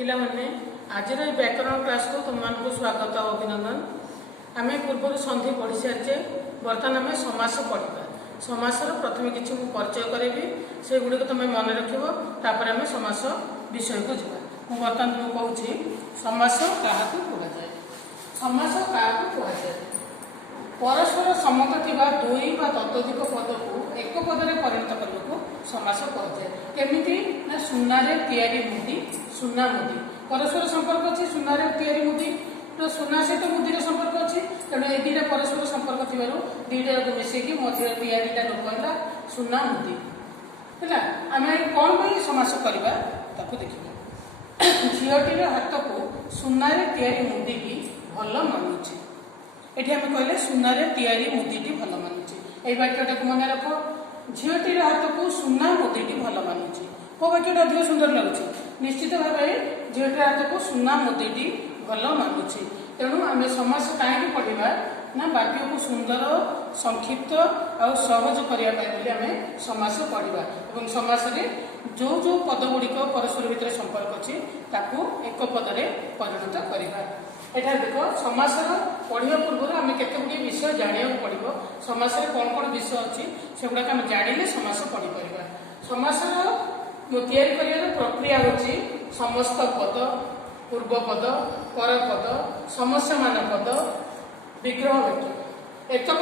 पिलाମାନେ ଆଜିର এই ବ୍ୟାକରଣ କ୍ଲାସକୁ ତୁମମାନଙ୍କୁ ସ୍ୱାଗତ ଓ ଅଭିନନ୍ଦନ। ଆମେ ପୂର୍ବରୁ ସନ୍ଧି ପଢ଼ି ସାରିଛେ। ବର୍ତ୍ତମାନ ଆମେ ସମାସ ପଢ଼ିବା। ସମାସର ପ୍ରଥମେ କିଛି ମୁଁ ପରିଚୟ କରାଇବି, ସେଗୁଡ଼ିକ ତୁମେ ମନେ ରଖିବ। ତାପରେ ଆମେ ସମାସ ବିଷୟକୁ ଯିବା। ମୁଁ ବର୍ତ୍ତମାନ ତୁମକୁ କହୁଛି ସମାସ କାହାକୁ କୁହାଯାଏ। ସମାସ କାହାକୁ କୁହାଯାଏ? ପରସ୍ପର ସମ୍ମତ ଥିବା ଦୁଇ ବା ତତୋଧିକ ପଦକୁ ଏକ ପଦରେ ପରିଣତ କରିବାକୁ ସମାସ କୁହାଯାଏ। କେମିତି ନା ସୁନାରେ ତିଆରି ମୁଦି, ସୁନା ମୁଦି ପରସ୍ପର ସମ୍ପର୍କ ଅଛି। ସୁନାରେ ତିଆରି ମୁଦି ତ ସୁନା ସହିତ ମୁଦିର ସମ୍ପର୍କ ଅଛି। ତେଣୁ ଏ ଦୁଇଟା ପରସ୍ପର ସମ୍ପର୍କ ଥିବାରୁ ଦୁଇଟାକୁ ମିଶେଇକି ମଝିରେ ତିଆରିଟା ଲୋକ ହେଲା ସୁନା ମୁଦି ହେଲା। ଆମେ କ'ଣ ପାଇଁ ସମାସ କରିବା ତାକୁ ଦେଖିବା। ଝିଅଟିର ହାତକୁ ସୁନାରେ ତିଆରି ମୁଦିଟି ଭଲ ମାନୁଛି। ଏଠି ଆମେ କହିଲେ ସୁନାରେ ତିଆରି ମୁଦିଟି ଭଲ ମାନୁଛି। ଏଇ ବାକ୍ୟଟାକୁ ମନେ ରଖ। ଝିଅଟିର ହାତକୁ ସୁନା ମୁଦିଟି ଭଲ ମାନୁଛି। କୋଉ ବାକ୍ୟଟା ଅଧିକ ସୁନ୍ଦର ଲାଗୁଛି? ନିଶ୍ଚିତ ଭାବେ ଝିଅଟିର ହାତକୁ ସୁନା ମୁଦିଟି ଭଲ ମାନୁଛି। ତେଣୁ ଆମେ ସମାସ କାହିଁକି ପଢ଼ିବା ନା ବାକ୍ୟକୁ ସୁନ୍ଦର, ସଂକ୍ଷିପ୍ତ ଆଉ ସହଜ କରିବା ପାଇଁ ବୋଲି ଆମେ ସମାସ ପଢ଼ିବା। ଏବଂ ସମାସରେ ଯେଉଁ ଯେଉଁ ପଦ ଗୁଡ଼ିକ ପରସ୍ପର ଭିତରେ ସମ୍ପର୍କ ଅଛି ତାକୁ ଏକ ପଦରେ ପରିଣତ କରିବା। ଏଠାରେ ଦେଖ, ସମାସର ପଢ଼ିବା ପୂର୍ବରୁ ଆମେ କେତେ ଗୁଡ଼ିଏ ବିଷୟ ଜାଣିବାକୁ ପଡ଼ିବ। ସମାସରେ କ'ଣ କ'ଣ ବିଷୟ ଅଛି ସେଗୁଡ଼ାକ ଆମେ ଜାଣିଲେ ସମାସ ପଢ଼ିପାରିବା। ସମାସର ତିଆରି କରିବାର ପ୍ରକ୍ରିୟା ହେଉଛି ସମସ୍ତ ପଦ, ପୂର୍ବ ପଦ, ପରପଦ, ସମସ୍ୟମାନ ପଦ, ବିଗ୍ରହ ବାକ୍ୟ ଏତକ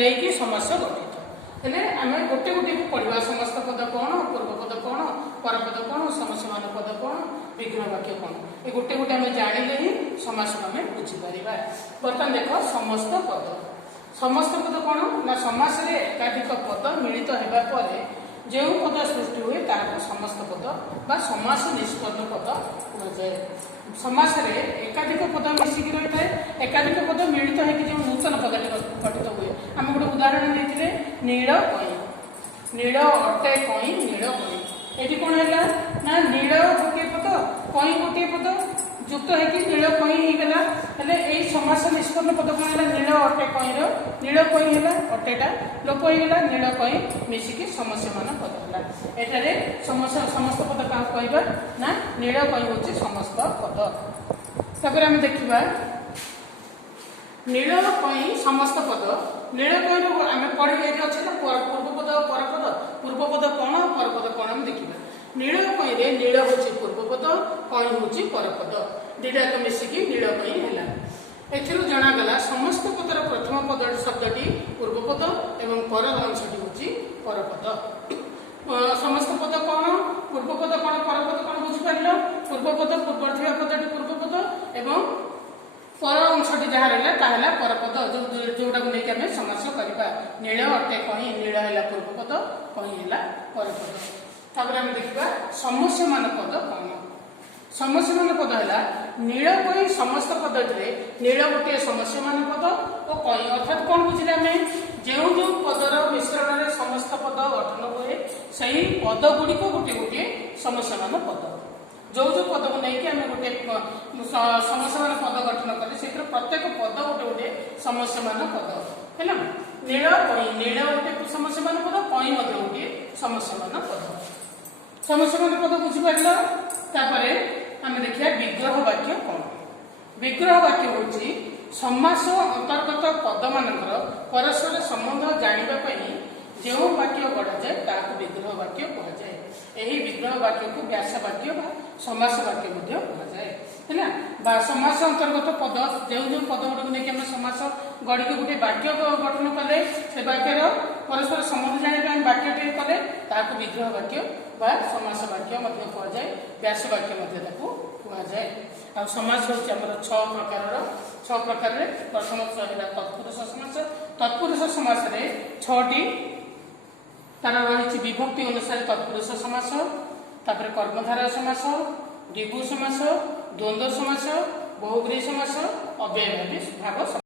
ନେଇକି ସମାସ ଗଠିତ। ହେଲେ ଆମେ ଗୋଟେ ଗୋଟେ ପଢ଼ିବା। ସମସ୍ତ ପଦ କ'ଣ, ପୂର୍ବ ପଦ କ'ଣ, ପରପଦ କ'ଣ, ସମସ୍ୟମାନ ପଦ କ'ଣ, ବିଗ୍ରହ ବାକ୍ୟ କ'ଣ, ଏ ଗୋଟେ ଗୋଟେ ଆମେ ଜାଣିଲେ ହିଁ ସମାସକୁ ଆମେ ବୁଝିପାରିବା। ବର୍ତ୍ତମାନ ଦେଖ, ସମସ୍ତ ପଦ। ସମସ୍ତ ପଦ କ'ଣ ନା ସମାସରେ ଏକାଧିକ ପଦ ମିଳିତ ହେବା ପରେ ଯେଉଁ ପଦ ସୃଷ୍ଟି ହୁଏ ତାହାକୁ ସମସ୍ତ ପଦ ବା ସମାସ ନିଷ୍ପନ୍ନ ପଦ କୁହାଯାଏ। ସମାସରେ ଏକାଧିକ ପଦ ମିଶିକି ରହିଥାଏ। ଏକାଧିକ ପଦ ମିଳିତ ହେଇକି ଯେଉଁ ନୂତନ ପଦଟି ଗଠିତ ହୁଏ। ଆମେ ଗୋଟେ ଉଦାହରଣ ଦେଇଥିଲେ, ନୀଳ କଇଁ। ନୀଳ ଅଟେ କଇଁ, ନୀଳ କଇଁ। ଏଠି କ'ଣ ହେଲା ନା ନୀଳ ଗୋଟିଏ ପଦ, କଇଁ ଗୋଟିଏ ପଦ ଯୁକ୍ତ ହେଇକି ନୀଳ କଇଁ ହେଇଗଲା। ହେଲେ ଏଇ ସମାସ ନିଷ୍ପନ୍ନ ପଦ କ'ଣ ହେଲା? ନୀଳ ଅଟେ କଇଁର ନୀଳ କଇଁ ହେଲା, ଅଟେଟା ଲୋପ ହେଇଗଲା, ନୀଳ କଇଁ ମିଶିକି ସମସ୍ୟମାନ ପଦ ହେଲା। ଏଠାରେ ସମସ୍ତ ପଦ କାହାକୁ କହିବା ନା ନୀଳ କଇଁ ହେଉଛି ସମସ୍ତ ପଦ। ତାପରେ ଆମେ ଦେଖିବା ନୀଳ କଇଁ ସମସ୍ତ ପଦ। ନୀଳ କଇଁର ଆମେ ପଢ଼ିବା ଏଠି ଅଛି ନା ପୂର୍ବ ପଦ ଆଉ ପରପଦ। ପୂର୍ବ ପଦ କ'ଣ, ପରପଦ କ'ଣ ଆମେ ଦେଖିବା। ନୀଳ କଇଁରେ ନୀଳ ହେଉଛି ପୂର୍ବ ପଦ, କଇଁ ହେଉଛି ପରପଦ। ଦୁଇଟାକ ମିଶିକି ନୀଳ କଇଁ ହେଲା। ଏଥିରୁ ଜଣାଗଲା ସମସ୍ତ ପଦର ପ୍ରଥମ ପଦ ଶବ୍ଦଟି ପୂର୍ବ ପଦ ଏବଂ ପର ଅଂଶଟି ହେଉଛି ପରପଦ। ସମସ୍ତ ପଦ କ'ଣ, ପୂର୍ବ ପଦ କ'ଣ, ପରପଦ କ'ଣ ବୁଝିପାରିଲ? ପୂର୍ବ ପଦ ପୂର୍ବରୁ ଥିବା ପଦଟି ପୂର୍ବ ପଦ ଏବଂ ପର ଅଂଶଟି ଯାହା ରହିଲା ତାହା ହେଲା ପରପଦ, ଯୋଉଟାକୁ ନେଇକି ଆମେ ସମାସ କରିବା। ନୀଳ ଅଟେ କଇଁ, ନୀଳ ହେଲା ପୂର୍ବ ପଦ, କଇଁ ହେଲା ପରପଦ। ତାପରେ ଆମେ ଦେଖିବା ସମସ୍ୟମାନ ପଦ କ'ଣ। ସମସ୍ୟମାନ ପଦ ହେଲା ନୀଳ କଇଁ ସମସ୍ତ ପଦଟିରେ ନୀଳ ଗୋଟିଏ ସମସ୍ୟମାନ ପଦ ଓ କଇଁ ଅର୍ଥାତ୍ କ'ଣ ବୁଝିଲେ ଆମେ? ଯେଉଁ ଯେଉଁ ପଦର ମିଶ୍ରଣରେ ସମସ୍ତ ପଦ ଗଠନ ହୁଏ ସେହି ପଦ ଗୁଡ଼ିକ ଗୋଟିଏ ଗୋଟିଏ ସମସ୍ୟମାନ ପଦ। ଯେଉଁ ଯେଉଁ ପଦକୁ ନେଇକି ଆମେ ଗୋଟିଏ ସମସ୍ୟମାନ ପଦ ଗଠନ କଲେ ସେଥିରେ ପ୍ରତ୍ୟେକ ପଦ ଗୋଟେ ଗୋଟେ ସମସ୍ୟମାନ ପଦ ହେଲା। ନୀଳ କଇଁ, ନୀଳ ଗୋଟିଏ ସମସ୍ୟମାନ ପଦ, କଇଁ ମଧ୍ୟ ଗୋଟିଏ ସମସ୍ୟମାନ ପଦ। ସମସ୍ୟମାନ ପଦ ବୁଝିପାରିଲ? ତାପରେ ଆମେ ଦେଖିବା ବିଗ୍ରହ ବାକ୍ୟ କ'ଣ। ବିଗ୍ରହ ବାକ୍ୟ ହେଉଛି ସମାସ ଅନ୍ତର୍ଗତ ପଦମାନଙ୍କର ପରସ୍ପର ସମ୍ବନ୍ଧ ଜାଣିବା ପାଇଁ ଯେଉଁ ବାକ୍ୟ ଗଢ଼ାଯାଏ ତାହାକୁ ବିଗ୍ରହ ବାକ୍ୟ କୁହାଯାଏ। ଏହି ବିଗ୍ରହ ବାକ୍ୟକୁ ବ୍ୟାସ ବାକ୍ୟ ବା ସମାସ ବାକ୍ୟ ମଧ୍ୟ କୁହାଯାଏ ହେଲା। ବା ସମାସ ଅନ୍ତର୍ଗତ ପଦ, ଯେଉଁ ଯେଉଁ ପଦ ଗୁଡ଼ିକୁ ନେଇକି ଆମେ ସମାସ ଗଢ଼ିକି ଗୋଟେ ବାକ୍ୟ ଗଠନ କଲେ ସେ ବାକ୍ୟର ପରସ୍ପର ସମ୍ବନ୍ଧ ଜାଣିବା ପାଇଁ ବାକ୍ୟଟିଏ କଲେ ତାହାକୁ ବିଗ୍ରହ ବାକ୍ୟ ବା ସମାସ ବାକ୍ୟ ମଧ୍ୟ କୁହାଯାଏ। ବ୍ୟାସ ବାକ୍ୟ ମଧ୍ୟ ତାକୁ କୁହାଯାଏ। ଆଉ ସମାସ ହେଉଛି ଆମର 6 ପ୍ରକାରର। 6 ପ୍ରକାରରେ ପ୍ରଥମ ହେଲା ତତ୍ପୁରୁଷ ସମାସ। ତତ୍ପୁରୁଷ ସମାସରେ 6ଟି ତାର ରହିଛି ବିଭକ୍ତି ଅନୁସାରେ ତତ୍ପୁରୁଷ ସମାସ, ତାପରେ କର୍ମଧାରୟ ସମାସ, ଦ୍ୱିଗୁ ସମାସ, ଦ୍ୱନ୍ଦ୍ୱ ସମାସ, ବହୁବ୍ରୀହି ସମାସ, ଅବ୍ୟୟଭାବୀ ଭାବ।